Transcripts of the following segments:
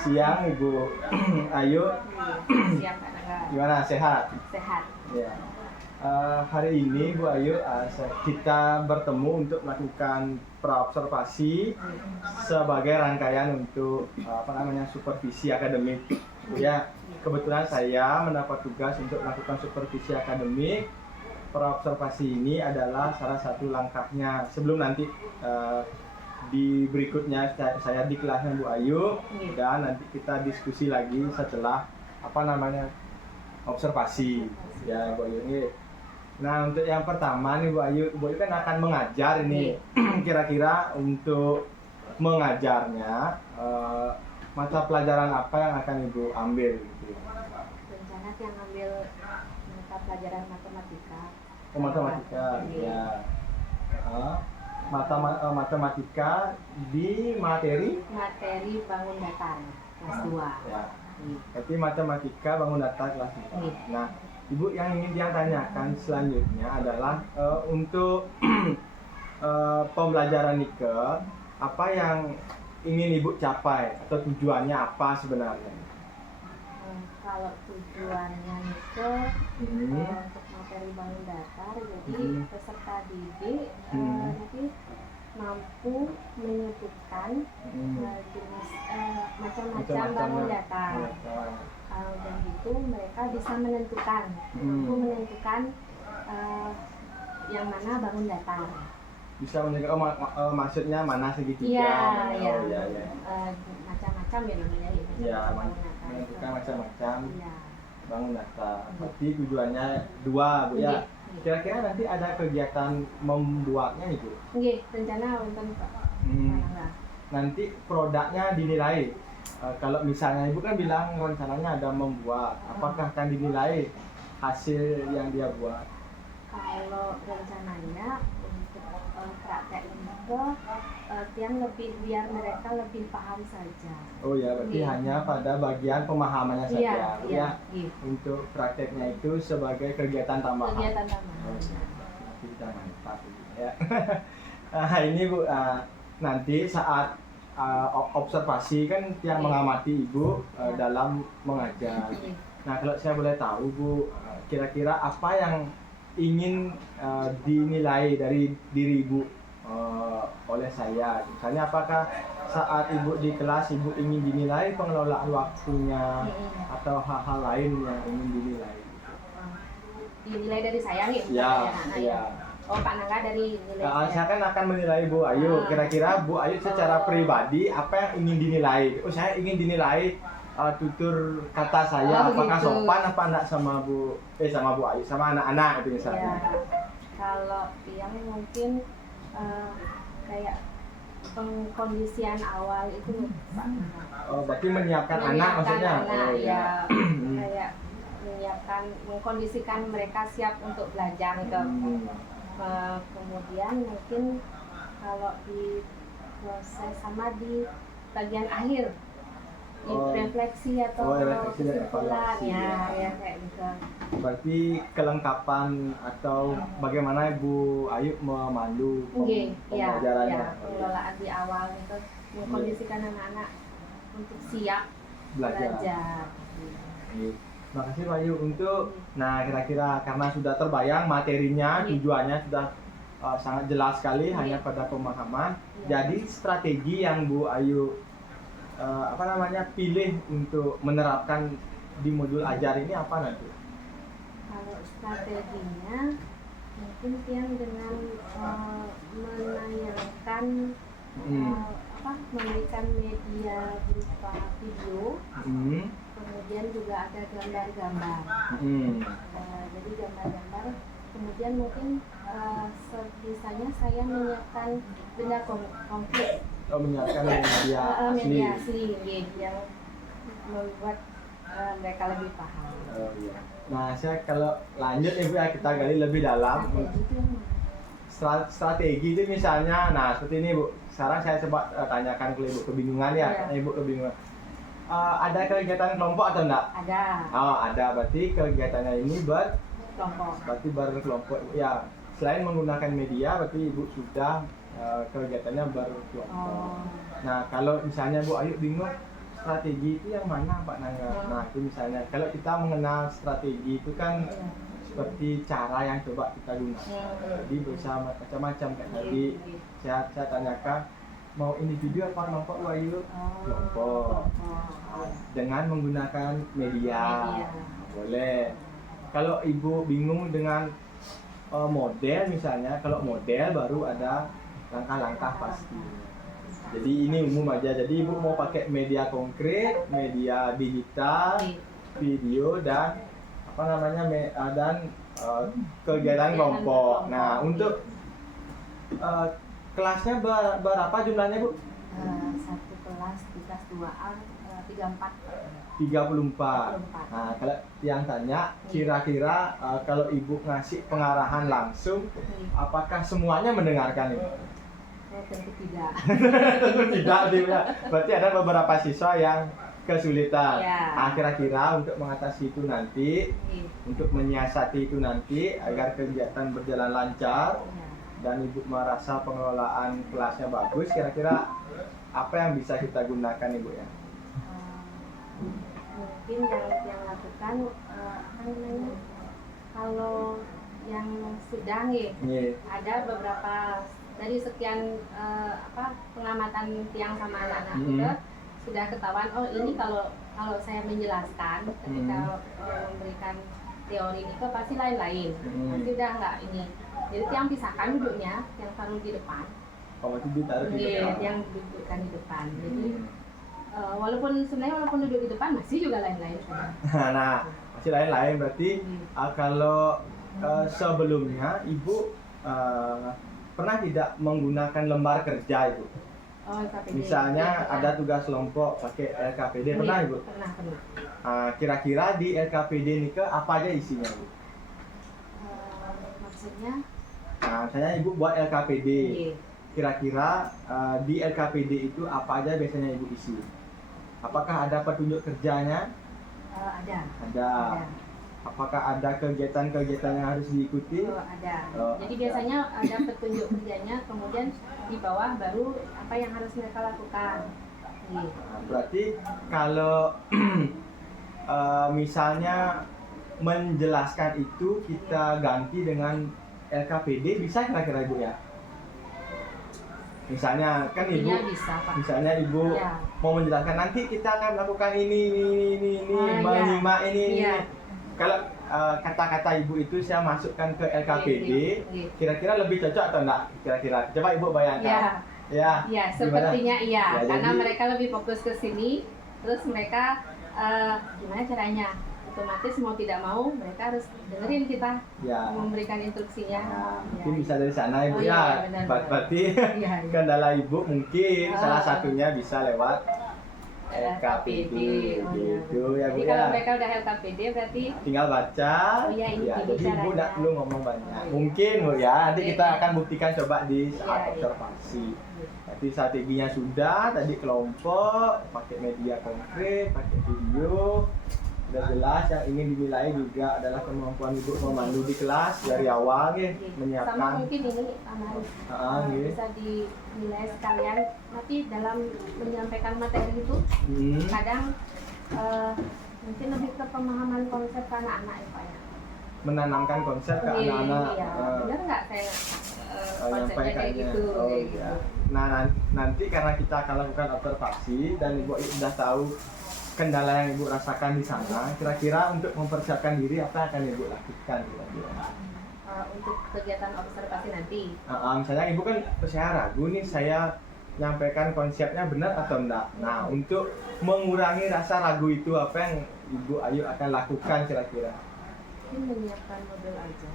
siang Ibu Ayu. Siang Kak Naga. Gimana, sehat? Sehat. Ya. Hari ini Bu Ayu kita bertemu untuk melakukan praobservasi sebagai rangkaian untuk supervisi akademik. Ya, kebetulan saya mendapat tugas untuk melakukan supervisi akademik. Praobservasi ini adalah salah satu langkahnya sebelum nanti di berikutnya saya di kelasnya Bu Ayu, dan nanti kita diskusi lagi setelah observasi ya Bu Ayu ini. Nah, untuk yang pertama nih Bu Ayu kan akan mengajar ini. Kira-kira untuk mengajarnya mata pelajaran apa yang akan Ibu ambil gitu? Rencana yang ambil mata pelajaran matematika. Oh, matematika ya. Matematika di materi bangun datar kelas 2 ya. Berarti matematika bangun datar kelas 2. Nah, Ibu yang ingin dia tanyakan selanjutnya adalah untuk pembelajaran Nike, apa yang ingin Ibu capai atau tujuannya apa sebenarnya? Kalau tujuannya itu untuk materi bangun datar, jadi peserta didik nanti mampu menyebutkan jenis macam-macam bangun datar. Dan itu mereka bisa menentukan, yang mana bangun datar. Bisa menentukan, maksudnya mana segitiga? Iya. Macam-macam ya namanya. Iya, menentukan macam-macam bangun datar. Berarti tujuannya 2 Bu ya. Kira-kira nanti ada kegiatan membuatnya nih Bu? Iya, rencana untuk Pak. Nanti produknya dinilai. Kalau misalnya Ibu kan bilang rencananya ada membuat, apakah akan dinilai hasil yang dia buat? Kalau rencananya untuk praktek itu yang lebih biar mereka lebih paham saja. Oh ya, berarti hanya pada bagian pemahamannya saja. Iya. Untuk prakteknya itu sebagai kegiatan tambahan. Kita mantap ya. Nah, ini Bu, nanti saat observasi kan yang mengamati Ibu dalam mengajar. Nah, kalau saya boleh tahu Bu, kira-kira apa yang ingin dinilai dari diri Ibu oleh saya? Misalnya apakah saat Ibu di kelas Ibu ingin dinilai pengelolaan waktunya atau hal-hal lain yang ingin dinilai? Dinilai dari saya nih? Ya. Oh, Pak Nangga dari nilai saya kan akan menilai Bu Ayu. Kira-kira Bu Ayu secara pribadi apa yang ingin dinilai? Oh, saya ingin dinilai tutur kata saya, apakah sopan apa enggak sama Bu Ayu, sama anak-anak itu misalnya. Kalau yang mungkin kayak pengkondisian awal itu Pak. Oh, berarti menyiapkan anak maksudnya? Kayak mengkondisikan mereka siap untuk belajar gitu. Kemudian mungkin kalau di proses sama di bagian akhir refleksi atau kesimpulan ya kayak gitu. Berarti kelengkapan atau bagaimana Ibu Ayu memandu pembelajarannya? Pengelolaan di awal itu mengkondisikan anak-anak untuk siap belajar. Terima kasih Pak Ayu untuk kira-kira karena sudah terbayang materinya, tujuannya sudah sangat jelas sekali hanya pada pemahaman. Jadi strategi yang Bu Ayu pilih untuk menerapkan di modul ajar ini apa nanti? Kalau strateginya mungkin yang dengan menayangkan memberikan media berupa video. Kemudian juga ada gambar-gambar. Jadi gambar-gambar. Kemudian mungkin sebisanya saya menyiapkan benda konkret. Menyiapkan media asli yang membuat mereka lebih paham. Nah, saya kalau lanjut Ibu kita gali lebih dalam. Strategi itu misalnya, seperti ini Bu. Sekarang saya coba tanyakan ke Ibu kebingungan ya. Ibu kebingungan. Ada kegiatan kelompok atau enggak? Ada. Oh, ada. Berarti kegiatannya ini berkelompok. Ya, selain menggunakan media, berarti Ibu sudah kegiatannya berkelompok. Nah, kalau misalnya Bu Ayu bingung, strategi itu yang mana Pak Nangga? Nah itu misalnya kalau kita mengenal strategi itu kan seperti cara yang coba kita gunakan. Jadi berusaha macam-macam kayak tadi saya tanyakan mau individu apa kelompok Wahyu? Kelompok. Dengan menggunakan media. Boleh. Kalau ibu bingung dengan model misalnya, kalau model baru ada langkah-langkah pasti. Jadi ini umum aja. Jadi ibu mau pakai media konkret, media digital, video dan apa namanya kegiatan kelompok. Nah untuk kelasnya berapa jumlahnya Bu? Satu kelas di kelas 2A 34. 34. Nah, kalau yang tanya, kira-kira kalau ibu ngasih pengarahan langsung, apakah semuanya mendengarkan itu? Tentu tidak. Tentu tidak, dia. Berarti ada beberapa siswa yang kesulitan. Ya. Nah, kira-kira untuk mengatasi itu nanti, untuk menyiasati itu nanti, agar kegiatan berjalan lancar dan ibu merasa pengelolaan kelasnya bagus, kira-kira apa yang bisa kita gunakan ibu ya? Mungkin yang lakukan apa namanya, kalau yang sudah ada beberapa dari sekian pengamatan tiang sama anak-anak juga sudah ketahuan, oh ini kalau saya menjelaskan ketika memberikan teori ini pasti lain-lain, pasti udah nggak ini, jadi tiang pisahkan duduknya, yang taruh di depan, ditaruh di depan, yang dudukkan di depan, jadi walaupun duduk di depan masih juga lain-lain. Nah, masih lain-lain berarti kalau sebelumnya ibu pernah tidak menggunakan lembar kerja ibu? LKPD. Misalnya ada tugas kelompok pakai LKPD, pernah ibu? Pernah. Kira-kira di LKPD ini apa aja isinya bu? Maksudnya? Nah, misalnya ibu buat LKPD. Kira-kira di LKPD itu apa aja biasanya ibu isi? Apakah ada petunjuk kerjanya? Ada. Apakah ada kegiatan-kegiatan yang harus diikuti? Ada. Jadi biasanya ada petunjuk kerjanya, kemudian di bawah baru apa yang harus mereka lakukan. Nah, berarti kalau misalnya menjelaskan itu kita ganti dengan LKPD, bisa kira-kira ibu ya? Misalnya kan ibu, misalnya ibu mau menjelaskan nanti kita akan melakukan ini, menyimak ini. Kalau kata-kata ibu itu saya masukkan ke LKPD, kira-kira lebih cocok atau enggak? Kira-kira, coba ibu bayangkan. Ya, sepertinya iya, karena mereka lebih fokus ke sini, terus mereka gimana caranya? Otomatis mau tidak mau mereka harus dengerin kita memberikan instruksinya. Mungkin bisa dari sana ibu berarti kendala ibu mungkin salah satunya bisa lewat LKPD gitu ya bu. Jadi kalau mereka udah LKPD berarti tinggal baca. Jadi ibu tidak perlu ngomong banyak. Mungkin bu ya, nanti kita akan buktikan coba di saat observasi. Tapi strateginya sudah, tadi kelompok, pakai media konkret, pakai video. Sudah jelas, yang ingin dinilai juga adalah kemampuan ibu memandu di kelas dari awal menyiapkan. Sama mungkin ini bisa dinilai sekalian, tapi dalam menyampaikan materi itu kadang mungkin lebih ke pemahaman konsep ke anak-anak ya Pak ya. Menanamkan konsep ke anak-anak. Benar nggak saya konsepnya kayak gitu. Nah nanti karena kita akan lakukan observasi dan ibu sudah tahu kendala yang ibu rasakan di sana, kira-kira untuk mempersiapkan diri apa yang akan ibu lakukan kira-kira? Untuk kegiatan observasi nanti. Misalnya ibu kan saya ragu nih, saya nyampaikan konsepnya benar atau enggak. Nah untuk mengurangi rasa ragu itu apa yang ibu Ayu akan lakukan kira-kira? Mungkin menyiapkan model aja.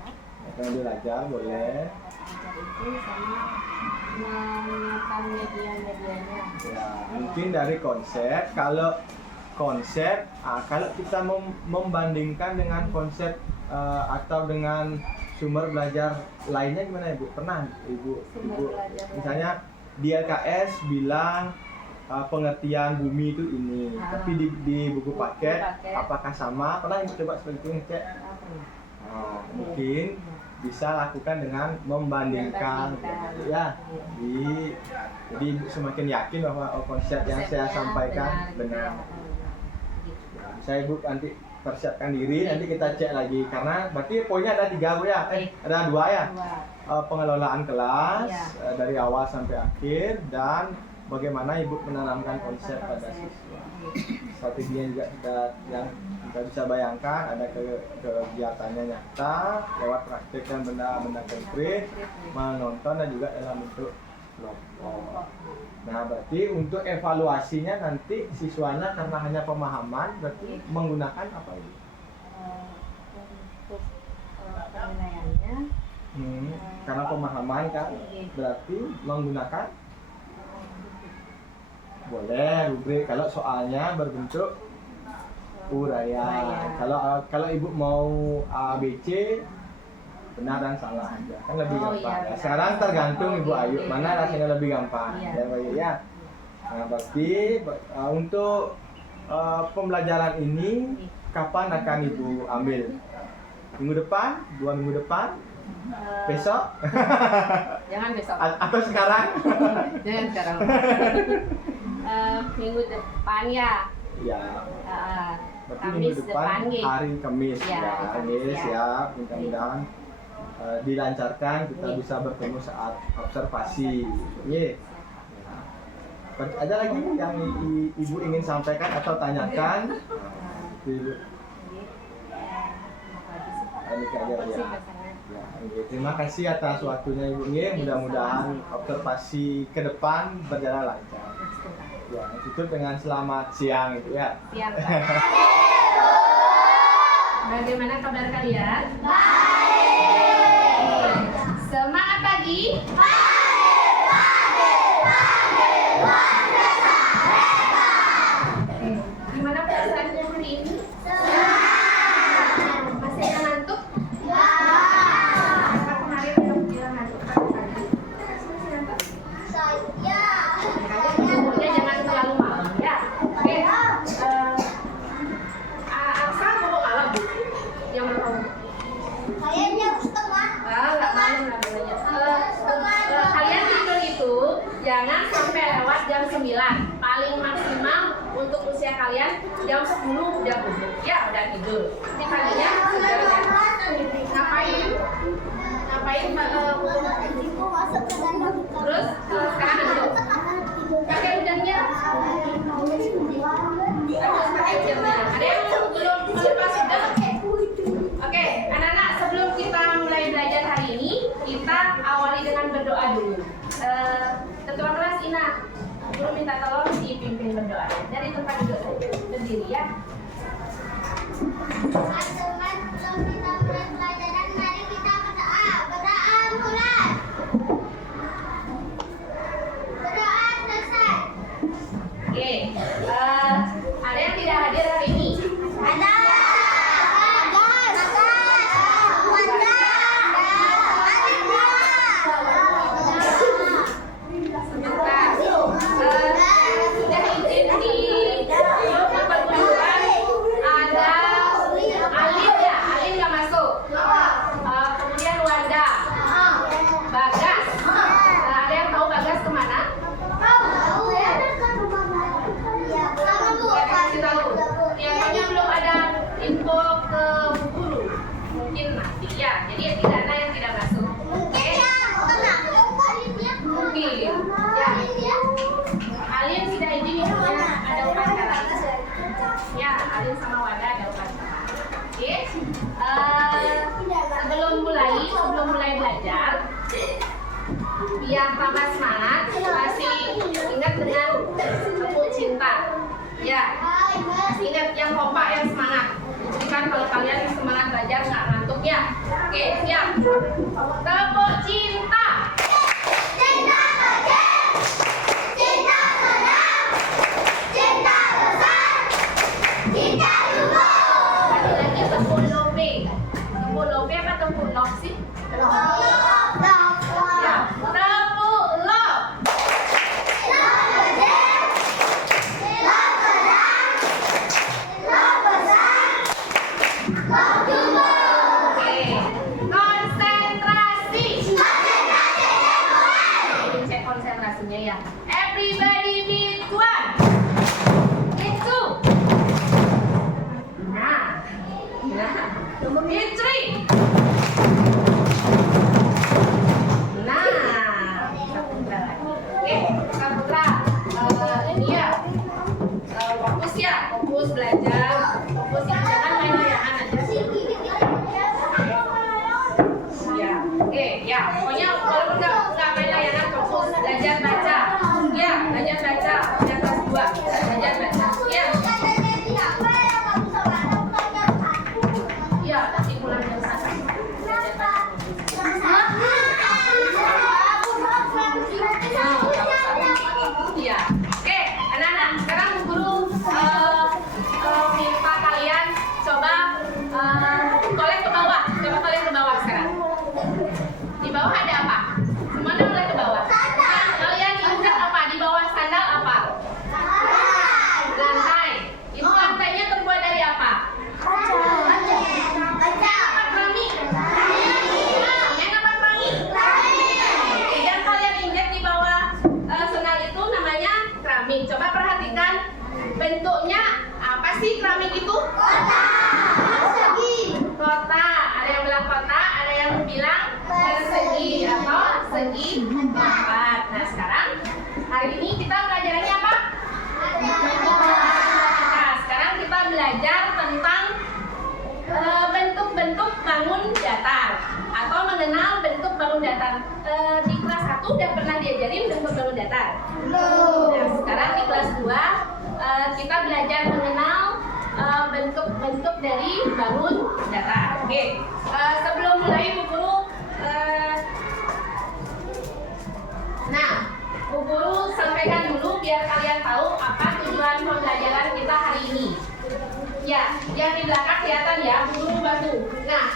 Model aja boleh. Ajar itu sama menyiapkan media-medianya. Ya, mungkin dari konsep. Kalau konsep, kalau kita membandingkan dengan konsep atau dengan sumber belajar lainnya gimana ibu? Pernah ibu misalnya di LKS bilang pengertian bumi itu ini, tapi di buku paket apakah sama? Pernah ibu coba seperti itu ngecek? Mungkin bisa lakukan dengan membandingkan. Ya, jadi Ibu semakin yakin bahwa konsep yang saya sampaikan benar. Saya Ibu nanti persiapkan diri, nanti kita cek lagi karena berarti poinnya ada 3 Bu ya, ada 2 ya. Pengelolaan kelas dari awal sampai akhir dan bagaimana Ibu menanamkan konsep pada siswa. Strateginya juga yang kita bisa bayangkan ada kegiatannya nyata lewat praktik dan benda-benda konkret, menonton dan juga dalam bentuk kelompok. Nah, berarti untuk evaluasinya nanti siswanya karena hanya pemahaman berarti menggunakan apa ini? Untuk penilaiannya karena pemahaman kan berarti menggunakan boleh rubrik kalau soalnya berbentuk uraian. Kalau Ibu mau A B C benar dan salah aja kan lebih gampang. Ya. Sekarang tergantung Ibu Ayu mana rasanya lebih gampang ya. Nah, berarti untuk pembelajaran ini kapan akan Ibu ambil? Minggu depan? 2 minggu depan? Besok? Jangan besok. Atau sekarang? Jangan sekarang. Minggu depan ya. Ya. Berarti Kamis minggu depan hari Kamis ya. Kamis ya. Mudah-mudahan dilancarkan kita bisa bertemu saat observasi. Iya. Ada lagi yang Ibu ingin sampaikan atau tanyakan? Ini aja ya. Terima kasih atas waktunya Ibu. Mudah-mudahan observasi ke depan berjalan lancar. Ya, tutup dengan selamat siang itu ya. Siang. Bagaimana kabar kalian? Baik. Semangat pagi. Gimana perasaannya hari ini? Masih ngantuk? Apa kemarin kamu bilang ngantuk pagi? Masih ngantuk? Pokoknya jangan terlalu malam ya. Oke. Aksa mau malam yang mau. Kayaknya setengah. Nggak malam lah namanya. Kalian tidur itu jangan sampai lewat jam 9. Paling maksimal untuk usia kalian jam 10 udah duduk. Ya udah tidur. Tapi paginya ngapain? Terus sekarang duduk. Pakai udangnya. Ada yang belum melepas udang? Oke, anak-anak, sebelum kita mulai belajar hari ini, kita awali dengan berdoa dulu. Ketua kelas Ina, guru minta tolong dipimpin berdoa dari tempat duduk saja, berdiri ya. Teman-teman, sebelum kita mulai pelajaran, mari kita berdoa. Berdoa mulai. Berdoa selesai. Oke, ada yang tidak hadir hari ini? Ada. Sudah izin di perguruan ada Alin ya, Alin nggak masuk. Kemudian Wanda, Bagas. Ada yang tahu Bagas kemana? Saya kasih tahu. Kayaknya belum ada info ke Bu Guru. Mungkin nanti ya. Jadi tidak ada yang tidak masuk. Oke. Mungkin. Ya. Alin sudah izin ibunya ada upacara. Ya, Alin sama Wanda ada upacara. Oke. Sebelum mulai belajar, biar tambah semangat, masih ingat dengan tepuk cinta. Ya, masih ingat yang kompak, yang semangat. Jadi kan kalau kalian semangat belajar nggak ngantuk ya. Oke, siap. Tepuk cinta. Cinta kecil, cinta senang, cinta besar, cinta lumpuh. Lagi tepuk lope. Tepuk lope apa tepuk lop sih? Ya, tepuk lop. Oke, konsentrasi. Oke, ya, pokoknya walaupun nggak main layangan fokus belajar baca. Ya, belajar baca. Yang kelas 2, belajar baca. Ya. Ya, tapi pulang jam 1. Iya. Oke, anak-anak, sekarang Bu Guru minta kalian coba toleh ke bawah. Coba toleh ke bawah sekarang. Di bawah ada apa? Semuanya mulai ke bawah. Nah, kalian ingat apa? Di bawah sandal apa? Lantai. Itu lantainya terbuat dari apa? Apa keramik? Yang apa keramik? Yang kalian ingat di bawah sandal itu namanya keramik. Coba perhatikan bentuknya apa sih keramik itu? Kotak. Ada yang bilang kotak, ada yang bilang persegi atau segi empat. Nah, sekarang hari ini kita belajarnya apa? Nah, sekarang kita belajar tentang bentuk-bentuk bangun datar atau mengenal bentuk bangun datar. Di kelas 1 udah pernah diajarin bentuk bangun datar. Nah, sekarang di kelas 2 kita belajar mengenal bentuk-bentuk dari bangun datar. Oke, sebelum mulai Bu Guru, Bu Guru sampaikan dulu biar kalian tahu apa tujuan pembelajaran kita hari ini. Ya, yang di belakang kelihatan ya, Bu Guru bantu. Nah,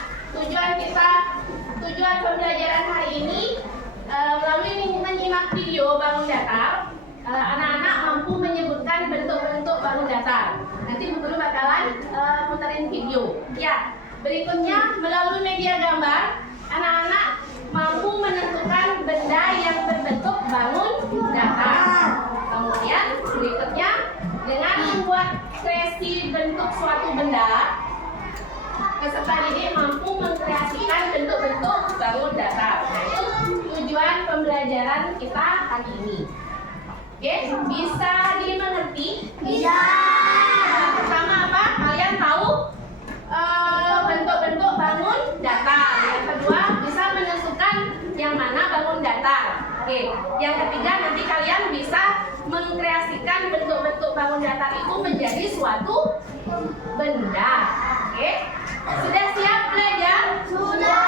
tujuan pembelajaran hari ini melalui menyimak video bangun datar, anak-anak mampu menyebutkan bentuk-bentuk bangun datar. Nanti Bu Guru bakalan puterin video. Ya, berikutnya melalui media gambar, anak-anak mampu menentukan benda yang berbentuk bangun datar. Kemudian berikutnya dengan membuat kreasi bentuk suatu benda, peserta didik mampu mengkreasikan bentuk-bentuk bangun datar. Nah, itu tujuan pembelajaran kita hari ini. Oke, bisa dimengerti? Bisa. Yang pertama apa? Kalian tahu bentuk-bentuk bangun datar. Yang kedua, bisa menentukan yang mana bangun datar. Oke, yang ketiga nanti kalian bisa mengkreasikan bentuk-bentuk bangun datar itu menjadi suatu benda. Oke, sudah siap belajar? Sudah.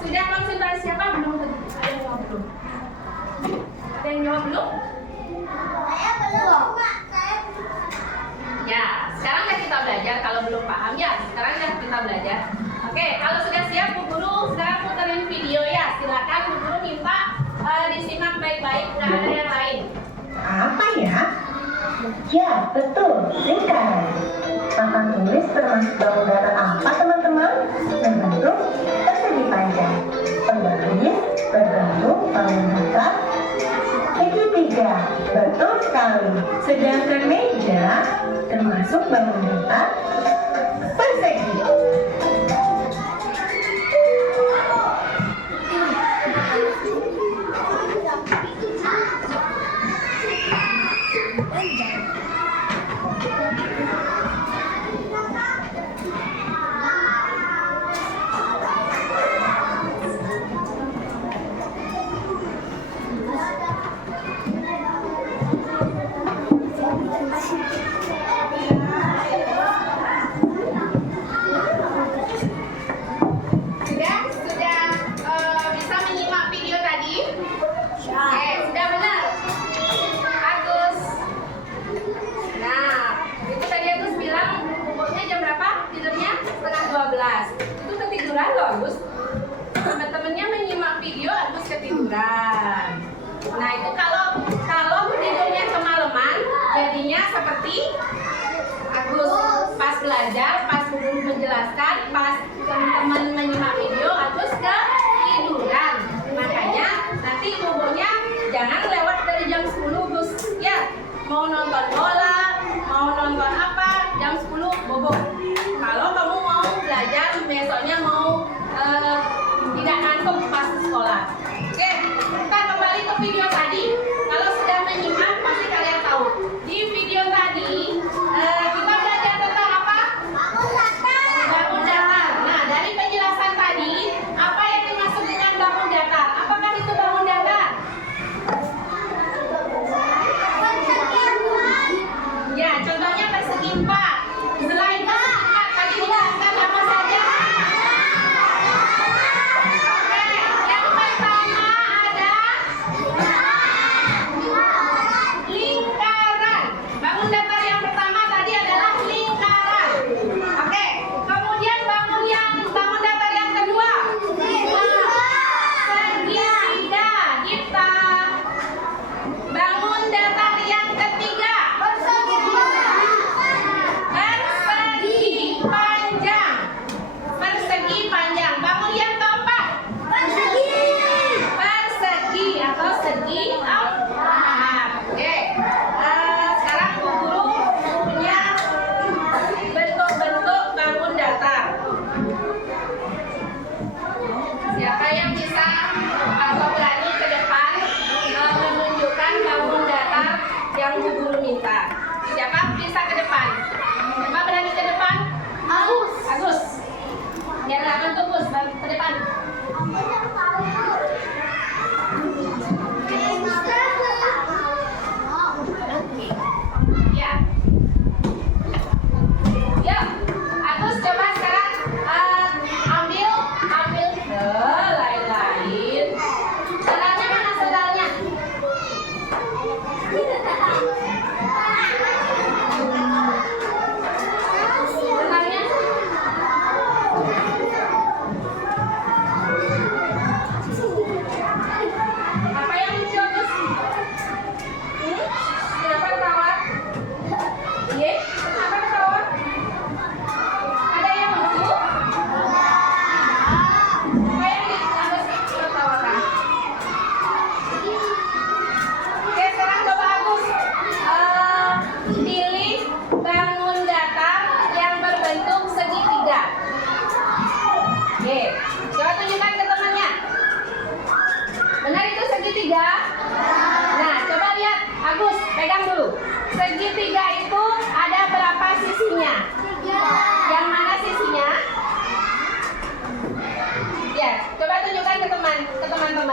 Sudah konsentrasi apa? Belum? Ada yang jawab belum? Ada yang jawab belum? Saya belum. Ya, sekarang kan kita belajar. Kalau belum paham ya, sekarang kan kita belajar. Oke, kalau sudah siap Bu Guru sekarang puterin video ya. Silakan Bu Guru minta disimak baik-baik, nggak ada yang lain. Apa ya? Ya, betul, lingkaran. Papan tulis termasuk bangun datar apa teman-teman? Berbentuk persegi panjang. Pembaris berbentuk bangun datar segitiga. Betul sekali. Sedangkan meja termasuk bangun datar persegi. Bisa menyimak video tadi? Oke, sudah benar. Agus. Nah, itu tadi Agus bilang pokoknya jam berapa tidurnya? Setengah 12. Itu ketiduran loh Agus. Teman-temannya menyimak video Agus ketiduran. Nah, itu kalau tidurnya kemalaman jadinya seperti Agus pas belajar, pas guru menjelaskan, pas teman-teman menyimak video, Agus ketiduran. Makanya nanti bobonya jangan lewat dari jam 10 Gus. Ya, mau nonton bola, mau nonton apa, jam 10 bobo. Kalau kamu mau belajar, besoknya mau tidak ngantuk pas sekolah. Oke, kita kembali ke video tadi. Kalau sudah menyimak, pasti kalian tahu. Di video tadi, kita belajar tentang apa? Bangun datar. Nah, dari penjelasan tadi, apa yang dimaksud dengan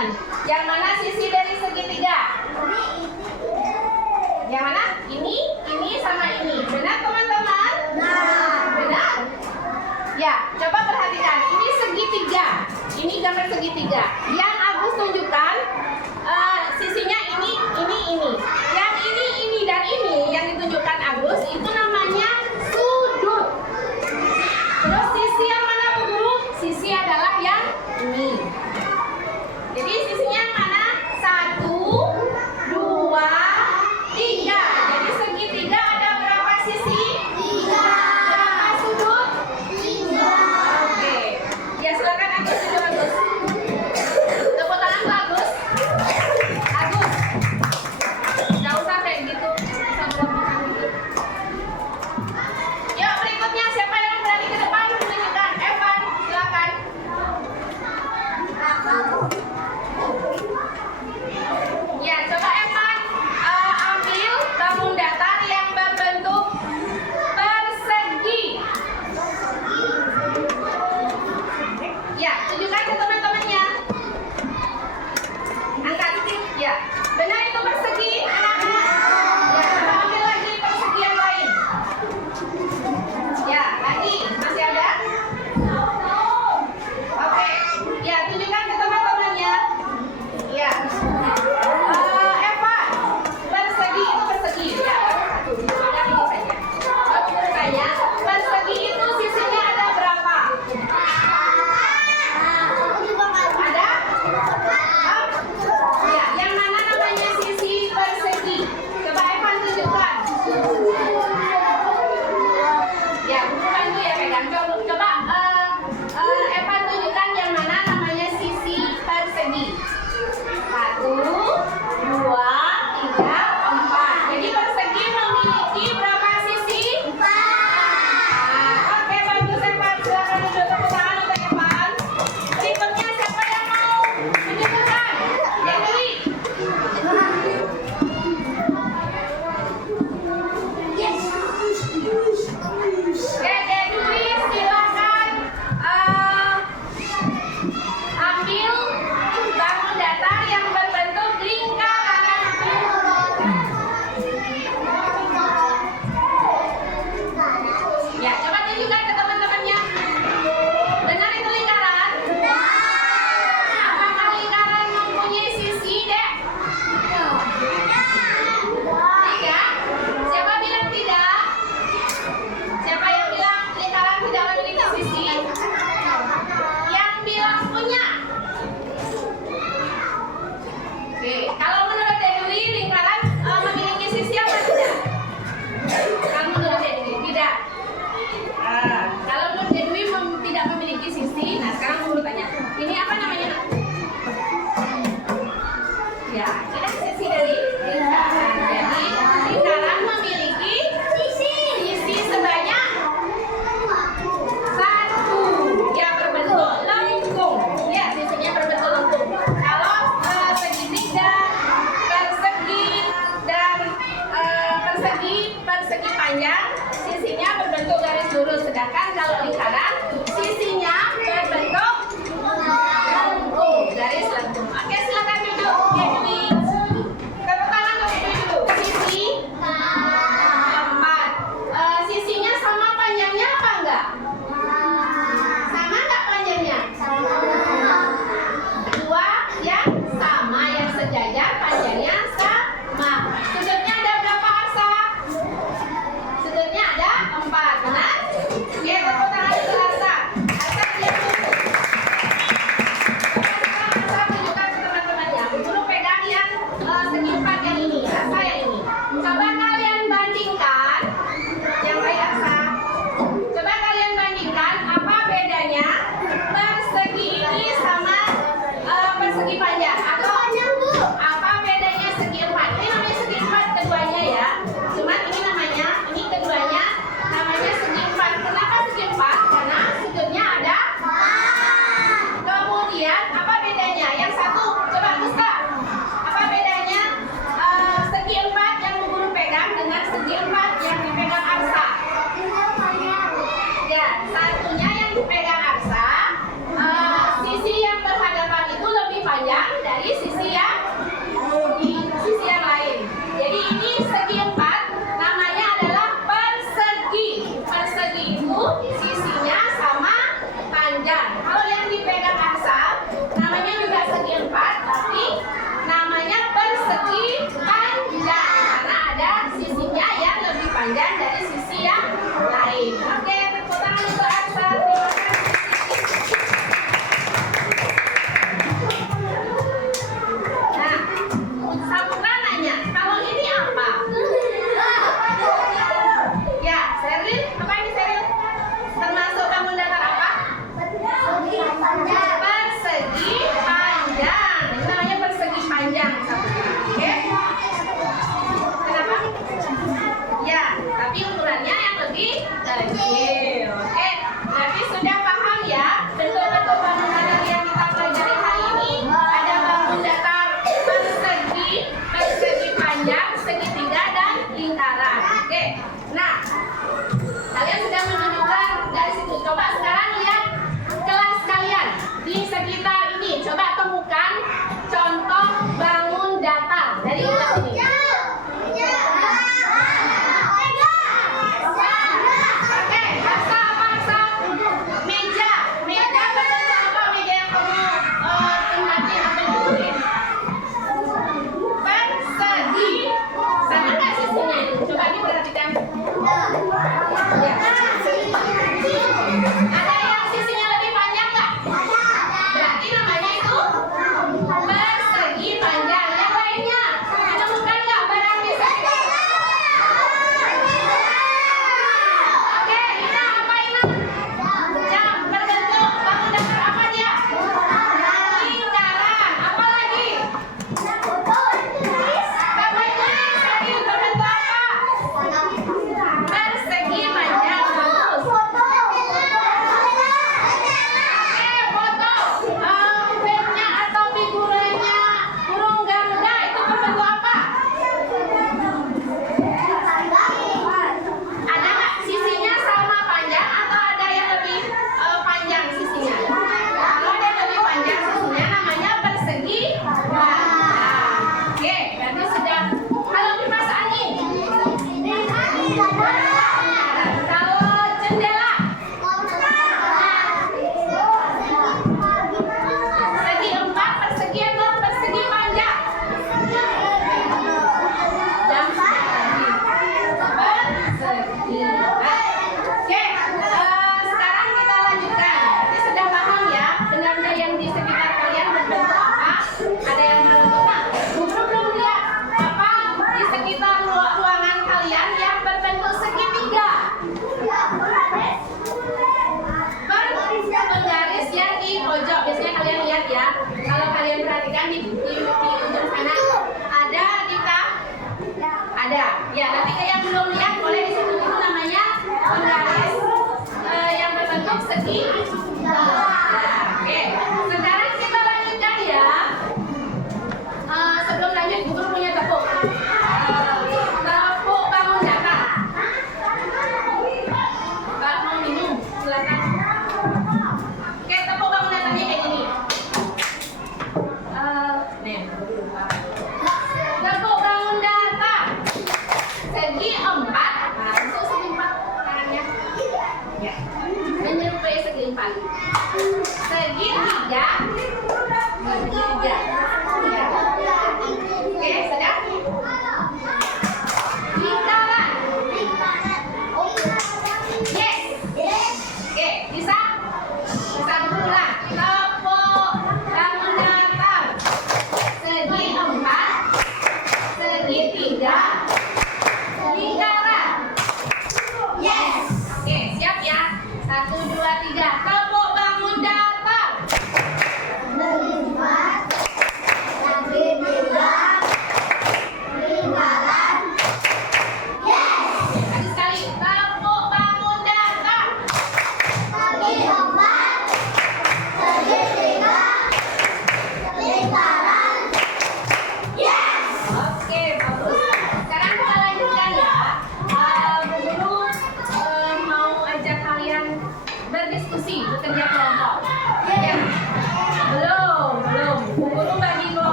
teman-teman. Yang mana sisi dari segitiga? Yang mana? Ini sama ini. Benar teman-teman? Benar? Ya, coba perhatikan. Ini segitiga. Ini gambar segitiga. Yang Agus tunjukkan sisinya ini. Yang ini dan ini yang ditunjukkan Agus itu namanya sudut. Terus sisi yang mana Bu Guru? Sisi adalah yang ini. Jadi sisinya yang mana? 1, 2, 3. Jadi segitiga ada berapa sisi? 3. Berapa sudut? 3. Oke. Ya silakan Agus, Agus. Tepuk tangan Bu Agus.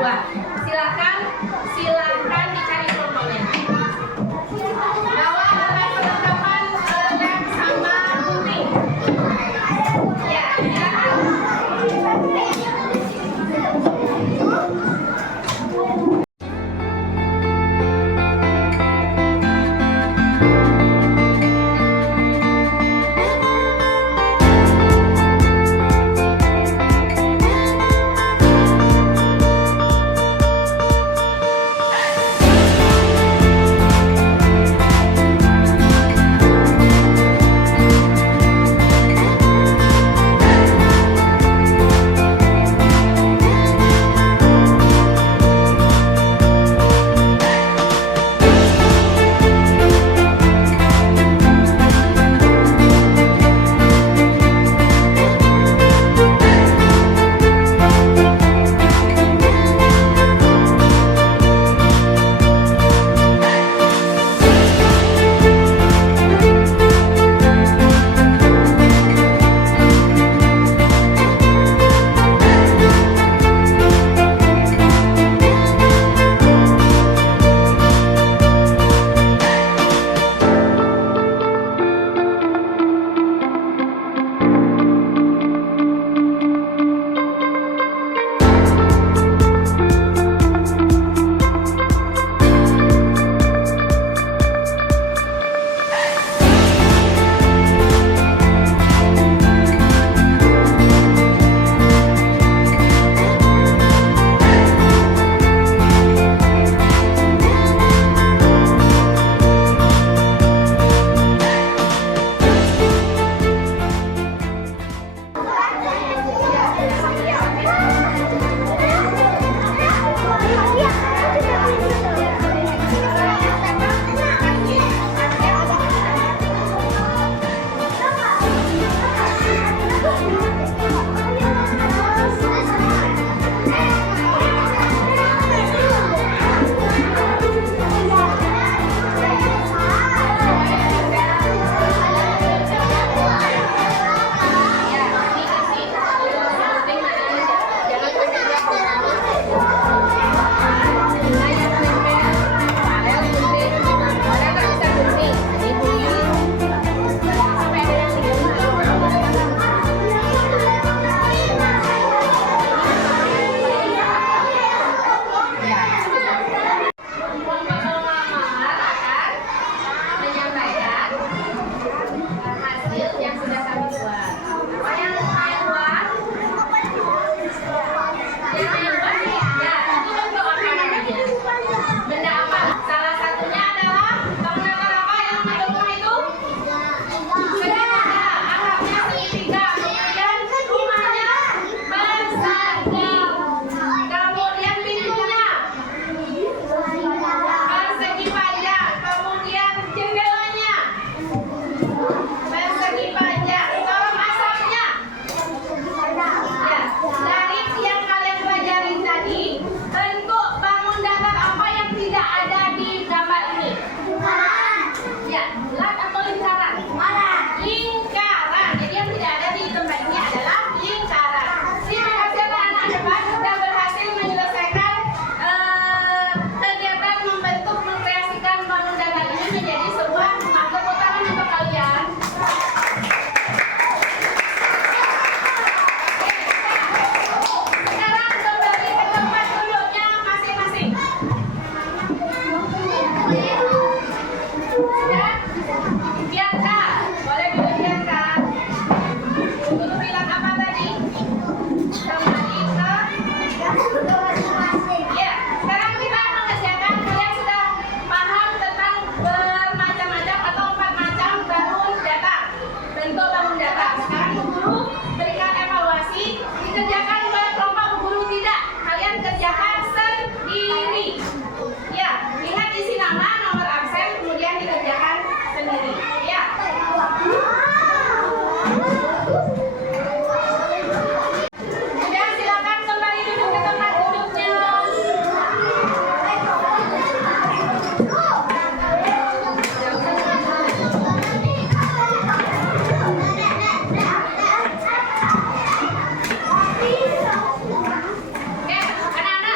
buat. Silakan dicari kelompoknya. Bawa perlengkapan lem sama gunting. Ya, silakan.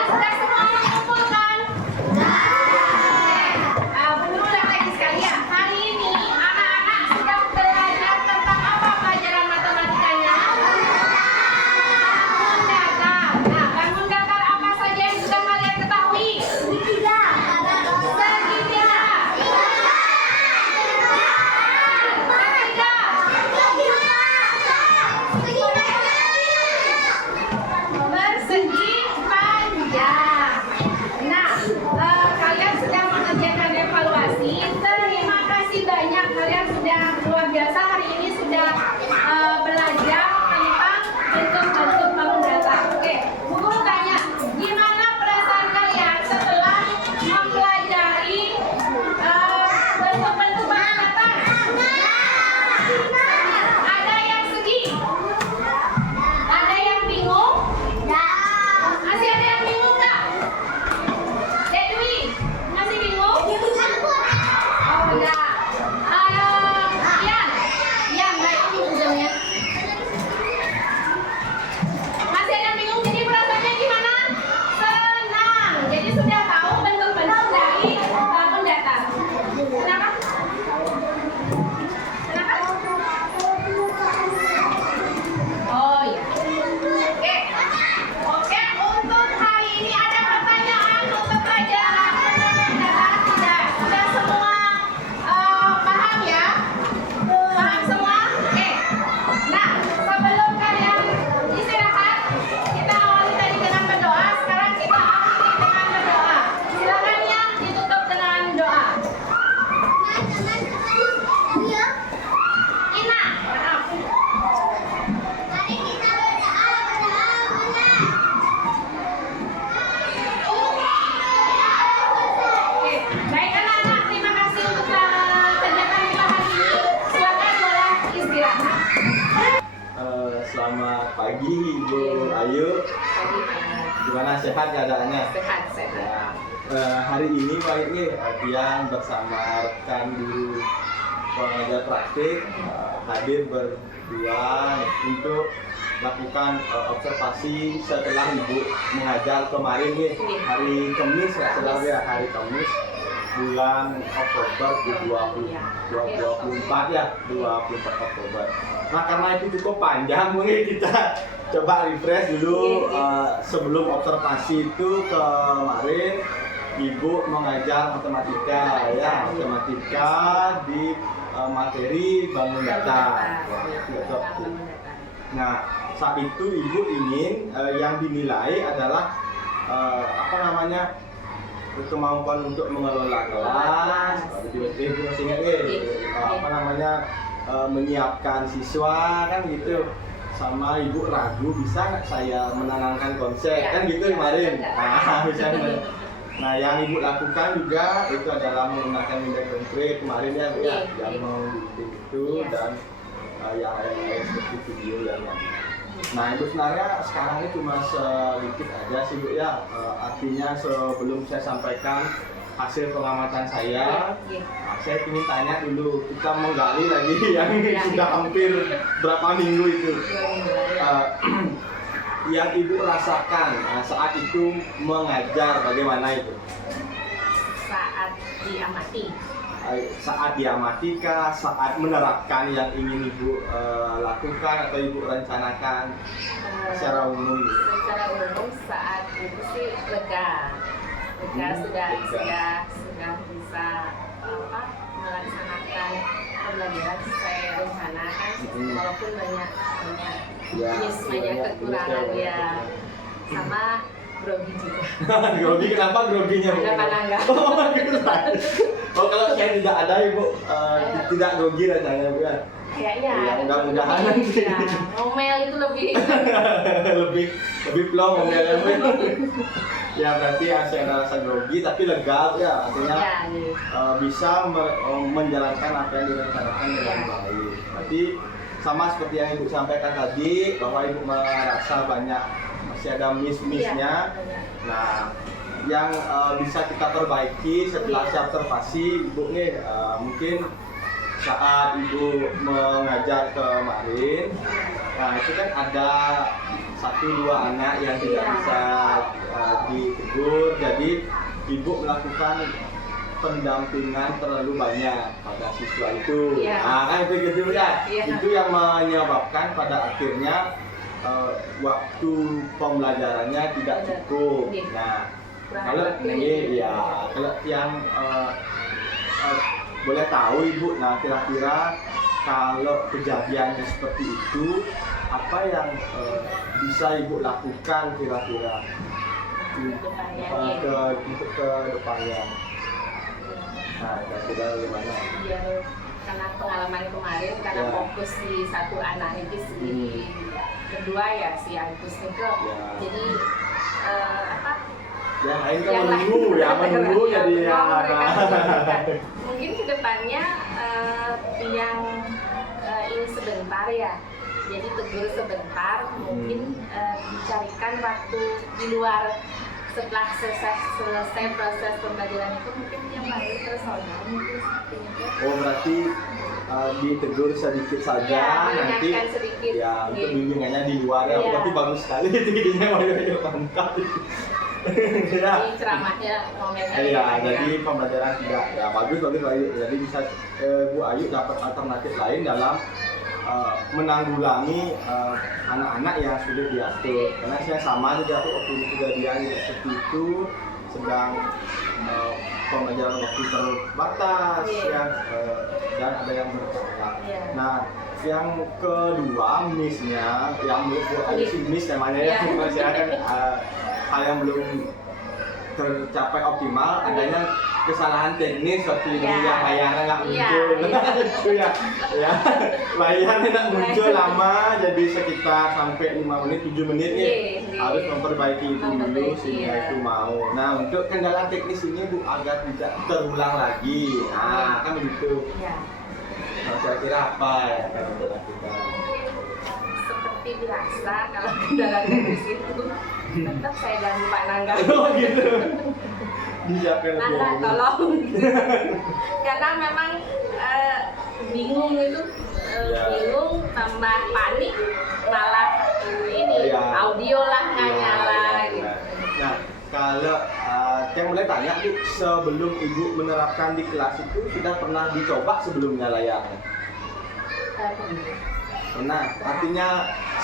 Sudah Selamat pagi Ibu Ayu. Gimana, sehat keadaannya? Sehat. Hari ini Pak ini Tiang bersama rekan guru pengajar praktik hadir berdua untuk melakukan observasi setelah Ibu mengajar kemarin nih, hari Kamis ya, selalu ya, hari Kamis bulan Oktober 2024 ya, 24 Oktober. Nah, karena itu cukup panjang, mungkin kita coba refresh dulu. Sebelum observasi itu kemarin Ibu mengajar matematika ya, matematika di materi bangun data. Nah, saat itu Ibu ingin yang dinilai adalah kemampuan untuk mengelola kelas, menyiapkan siswa kan gitu. Sama Ibu ragu bisa nggak saya menanamkan konsep kan gitu kemarin. Nah, yang Ibu lakukan juga itu adalah menggunakan nilai konkret kemarin ya, Bu ya, yang menggunting itu dan yang lain-lain seperti video yang lain. Nah, Ibu sebenarnya sekarang ini cuma sedikit aja sih Bu ya, artinya sebelum saya sampaikan hasil pengamatan saya, saya ingin tanya dulu, kita menggali lagi yang sudah hampir berapa minggu itu. Yang Ibu rasakan saat itu mengajar bagaimana itu? Saat diamati kah, saat menerapkan yang ingin Ibu lakukan atau Ibu rencanakan secara umum? Secara umum saat itu sih lega sudah bisa melaksanakan pembelajaran sesuai rencanakan, walaupun banyak kekurangan ya, sama grogi juga. Grogi, kenapa groginya Bu? Ada panangga. Oh, kalau saya tidak ada Ibu, tidak grogi rasanya Bu ya? Kayaknya ya, mudah-mudahan nanti. Ngomel itu lebih lebih plong ngomelnya Bu. Ya berarti saya rasa grogi tapi lega ya, artinya bisa menjalankan apa yang direncanakan dengan baik. Berarti sama seperti yang Ibu sampaikan tadi, bahwa Ibu merasa masih ada miss-missnya. Nah, yang bisa kita perbaiki setelah saya observasi Ibu nih, mungkin saat Ibu mengajar kemarin, nah itu kan ada 1-2 anak yang tidak bisa ditegur, jadi Ibu melakukan pendampingan terlalu banyak pada siswa itu. Nah, kan itu gitu ya. Itu yang menyebabkan pada akhirnya waktu pembelajarannya tidak cukup. Nah, kalau ini ya, kalau yang boleh tahu Ibu, nah kira-kira kalau kejadiannya seperti itu, apa yang bisa Ibu lakukan kira-kira untuk ke depannya? Nah, kira-kira bagaimana? Karena pengalaman kemarin, karena fokus di satu anak itu kedua ya si Agus itu, jadi yang lain kan menunggu jadi mungkin kedepannya yang ini sebentar ya, jadi tegur sebentar, mungkin dicarikan waktu di luar setelah selesai proses pembelajaran itu, mungkin yang baru personal mungkin seperti itu. Oh, berarti ditegur sedikit saja, nanti sedikit, ya untuk bimbingannya di luar ya. Tapi bagus sekali itu idenya, mantap. Jadi ceramahnya ngomongnya jadi pembelajaran tidak ya bagus. Jadi bisa Bu Ayu dapat alternatif lain dalam menanggulangi anak-anak yang sulit diatur. Karena saya sama juga waktu kejadian seperti itu, sedang pembelajaran waktu terbatas dan ada yang bertolak. Nah, yang kedua miss-nya, yang menurut Bu Ayu sih miss namanya ya, masih ada hal yang belum tercapai optimal, adanya kesalahan teknis seperti yang layarnya nggak muncul. Itu ya, layarnya nggak muncul lama, jadi sekitar sampai 5 menit, 7 menit nih harus memperbaiki itu dulu sehingga itu mau. Nah, untuk kendala teknis ini Bu, agar tidak terulang lagi. Nah, kan begitu. Nah, kira-kira apa ya akan Ibu lakukan? Seperti biasa kalau kendalanya di situ, tetap saya ganggu Pak Nangga. Oh gitu. Disiapkan Nangga lebih dulu. tolong. Karena memang bingung itu, Ya. bingung tambah panik, malah ini Ya. audio lah nggak Ya, nyala ya, gitu. ya. Nah, kalau yang boleh tanya Bu, sebelum Ibu menerapkan di kelas itu sudah pernah dicoba sebelumnya layarnya? Pernah. Artinya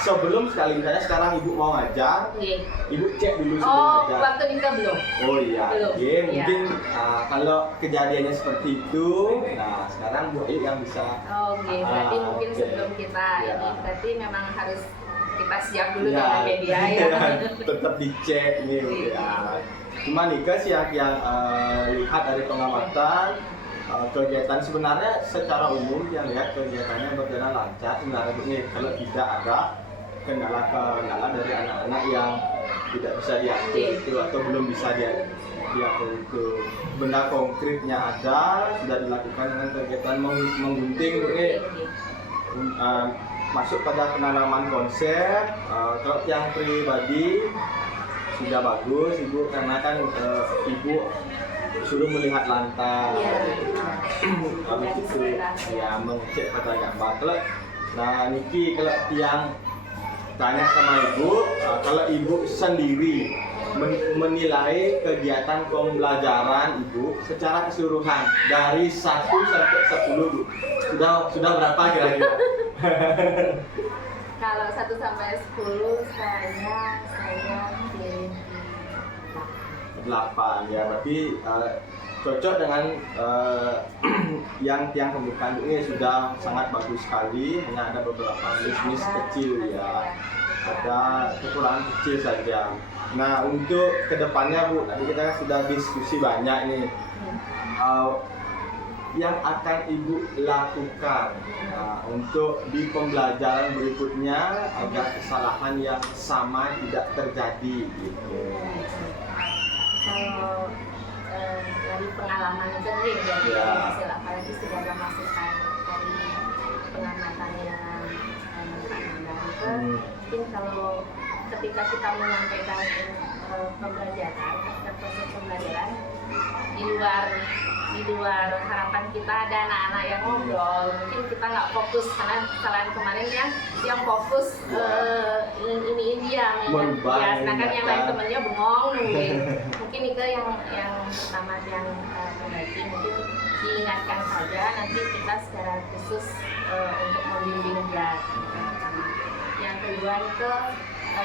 sebelum sekali misalnya sekarang Ibu mau ngajar, Oke. Ibu cek dulu sebelum Oh, ngajar. waktu Nika belum. Oh iya, Belum. oke. Iya. Mungkin kalau kejadiannya seperti itu, nah sekarang Bu Ayu yang bisa. Oke, berarti mungkin oke. sebelum kita Ya. ini berarti memang harus kita siap dulu Ya, dengan media ya. tetap dicek nih. Ya. Cuma Nika sih yang lihat dari pengamatan kegiatan sebenarnya secara umum yang lihat kegiatannya berjalan lancar sebenarnya Bu nih. Kalau tidak ada kendala dari anak-anak yang tidak bisa diatur itu atau belum bisa diatur itu, benda konkretnya ada, sudah dilakukan dengan kegiatan menggunting Bu nih. Masuk pada penanaman konsep, kalau yang pribadi sudah bagus Ibu, karena kan Ibu suruh melihat lantai, habis itu ya mengecek pada gambar. Nah Niki kalau yang tanya sama Ibu, kalau Ibu sendiri menilai kegiatan pembelajaran Ibu secara keseluruhan dari 1 sampai 10 Bu, sudah berapa kira-kira? Kalau 1 sampai 10 saya kirim 8 ya, berarti cocok dengan yang pembukaan ini sudah sangat bagus sekali. Hanya ada beberapa miss kecil ya, ada kekurangan kecil saja. Nah untuk kedepannya Bu, tadi kita sudah diskusi banyak nih. Yang akan Ibu lakukan untuk di pembelajaran berikutnya agar kesalahan yang sama tidak terjadi gitu. Kalau dari pengalaman sendiri dari Ya. hasil apalagi sudah ada masukan dari pengamatannya Pak Nanda itu, mungkin kalau ketika kita menyampaikan pembelajaran, proses pembelajaran di luar harapan kita ada anak-anak yang ngobrol, mungkin kita nggak fokus karena kesalahan kemarin kan yang fokus ini dia Merubah, ya, sedangkan yang lain mengingatkan. temennya bengong mungkin itu yang pertama yang perbaiki, mungkin diingatkan saja nanti kita secara khusus untuk membimbing dia. Yang kedua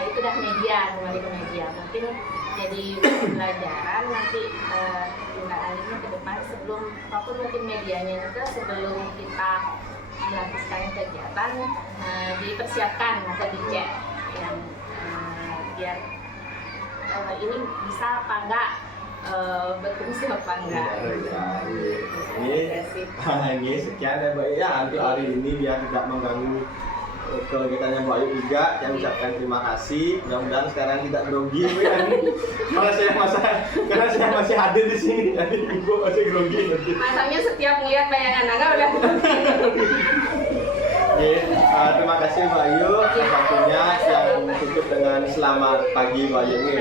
itu dah media, kembali ke media, mungkin jadi pelajaran nanti tindak lanjutnya ke depan sebelum apapun mungkin medianya itu sebelum kita melakukan kegiatan dipersiapkan atau dicek yang biar ini bisa apa enggak, berfungsi apa enggak. Ini sekian ya Mbak ya untuk hari ini biar tidak mengganggu kegiatannya Mbak Ayu juga. Saya ucapkan terima kasih. Mudah-mudahan sekarang tidak grogi Bu ya. Karena saya masih hadir di sini, jadi Ibu masih grogi nanti. Masanya setiap ngeliat bayangan naga udah Oke, terima kasih Mbak Ayu atas waktunya yang tutup dengan selamat pagi Mbak Ayu.